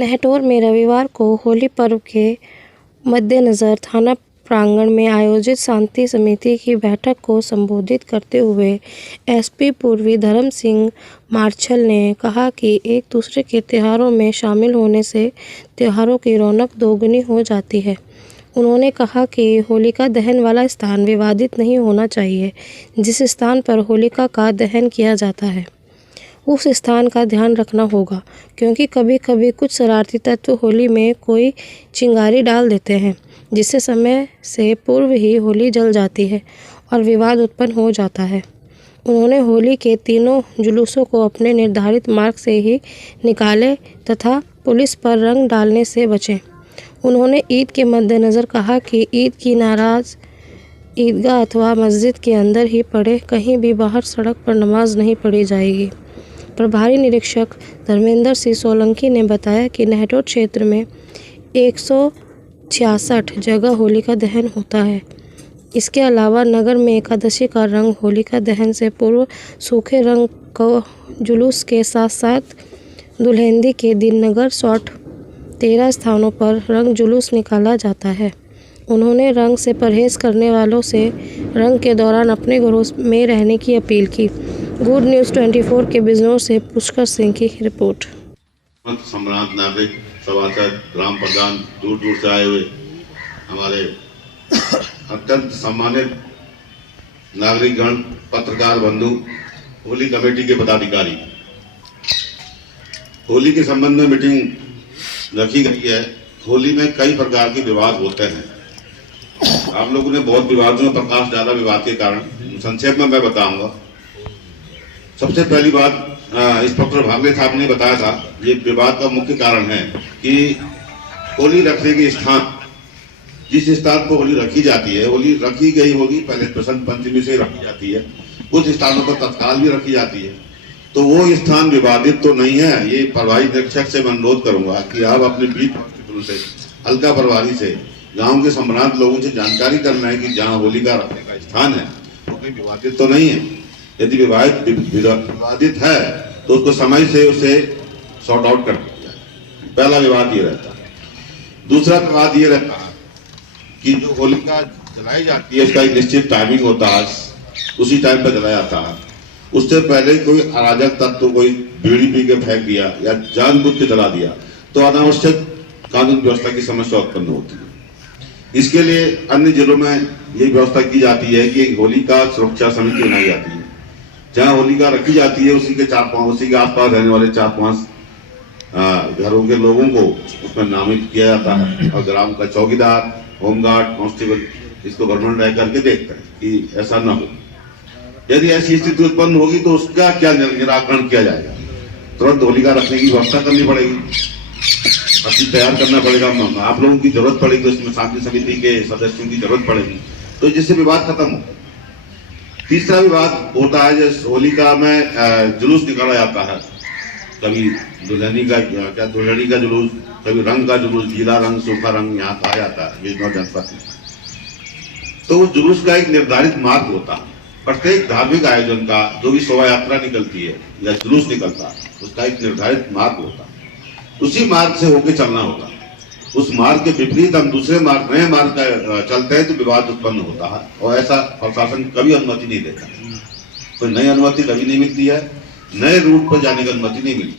नेहटौर में रविवार को होली पर्व के मद्देनज़र थाना प्रांगण में आयोजित शांति समिति की बैठक को संबोधित करते हुए एसपी पूर्वी धर्म सिंह मार्शल ने कहा कि एक दूसरे के त्योहारों में शामिल होने से त्योहारों की रौनक दोगुनी हो जाती है। उन्होंने कहा कि होलिका दहन वाला स्थान विवादित नहीं होना चाहिए। जिस स्थान पर होलिका का दहन किया जाता है उस स्थान का ध्यान रखना होगा, क्योंकि कभी कभी कुछ शरारती तत्व होली में कोई चिंगारी डाल देते हैं, जिससे समय से पूर्व ही होली जल जाती है और विवाद उत्पन्न हो जाता है। उन्होंने होली के तीनों जुलूसों को अपने निर्धारित मार्ग से ही निकालें तथा पुलिस पर रंग डालने से बचें। उन्होंने ईद के मद्देनज़र कहा कि ईद की नमाज ईदगाह अथवा मस्जिद के अंदर ही पढ़े, कहीं भी बाहर सड़क पर नमाज नहीं पढ़ी जाएगी। प्रभारी निरीक्षक धर्मेंद्र सिंह सोलंकी ने बताया कि नेहटौर क्षेत्र में 166 जगह होलिका दहन होता है। इसके अलावा नगर में एकादशी का रंग होलिका दहन से पूर्व सूखे रंग को जुलूस के साथ साथ दुल्हनदी के दिन नगर सौठ 13 स्थानों पर रंग जुलूस निकाला जाता है। उन्होंने रंग से परहेज करने वालों से रंग के दौरान अपने घरों में रहने की अपील की। गुड न्यूज़ 24 के बिजनौर से पुष्कर सिंह की रिपोर्ट। सम्रांत नागरिक सभासद ग्राम प्रधान दूर दूर से आए हुए हमारे अत्यंत सम्मानित नागरिकगण, पत्रकार बंधु, होली कमेटी के पदाधिकारी, होली के संबंध में मीटिंग रखी गई है। होली में कई प्रकार के विवाद होते हैं। आप लोगों ने बहुत विवादों में प्रकाश डाला। विवाद के कारण संक्षेप में मैं बताऊंगा। सबसे पहली बात, इंस्पेक्टर भागले साहब ने बताया था, ये विवाद का मुख्य कारण है कि होली रखने के स्थान, जिस स्थान पर होली रखी जाती है, होली रखी गई होगी पहले बसंत पंचमी से रखी जाती है, कुछ स्थानों पर तत्काल भी रखी जाती है, तो वो स्थान विवादित तो नहीं है। ये प्रभारी निरीक्षक से मैं अनुरोध करूंगा कि आप अपने बीट कांस्टेबल से, हल्का प्रभारी से, गांव के सम्रांत लोगों से जानकारी करना है कि जहाँ होलिका रखने का स्थान है वो कोई विवादित तो नहीं है। यदि विवादित है तो उसको समय से उसे सॉर्ट आउट कर दिया जाए। पहला विवाद ये रहता है। दूसरा विवाद ये रहता है कि जो होलिका जलाई जाती है उसका एक निश्चित टाइमिंग होता है, उसी टाइम पर जलाया जाता है। उससे पहले कोई अराजक तत्व कोई बीड़ी पी के फेंक दिया या जानबूझ के जला दिया तो अनावश्यक कानून व्यवस्था की समस्या उत्पन्न होती है। इसके लिए अन्य जिलों में ये व्यवस्था की जाती है कि होलिका सुरक्षा समिति बनाई जाती है। जहाँ होलिका रखी जाती है उसी के आसपास रहने वाले 4-5 घरों के लोगों को उसमें नामित किया जाता है और ग्राम का चौकीदार, होमगार्ड, कांस्टेबल इसको गवर्नमेंट रह करके देखता है कि ऐसा न हो। यदि ऐसी स्थिति उत्पन्न होगी तो उसका क्या निराकरण किया जाएगा। तुरंत होलिका रखने की व्यवस्था करनी पड़ेगी, अपनी तैयार करना पड़ेगा। आप लोगों की जरूरत पड़ेगी, उसमें शांति समिति के सदस्यों की जरूरत पड़ेगी, तो जिससे विवाद खत्म हो। तीसरा विवाद होता है जैसे होलिका में जुलूस निकाला जाता है, कभी दुल्हनी का जुलूस, कभी रंग का जुलूस, गीला रंग, सूखा रंग यहाँ कहा जाता है बिजनौर जनपद में। तो उस जुलूस का एक निर्धारित मार्ग होता है। प्रत्येक धार्मिक आयोजन का जो भी शोभा यात्रा निकलती है या जुलूस निकलता है उसका एक निर्धारित मार्ग होता है। उसी मार्ग से होकर चलना होता है। उस मार्ग के विपरीत हम दूसरे मार्ग, नए मार्ग का चलते हैं तो विवाद उत्पन्न होता है और ऐसा प्रशासन कभी अनुमति नहीं देता। कोई नई अनुमति कभी नहीं मिलती है, नए रूट पर जाने की अनुमति नहीं मिलती।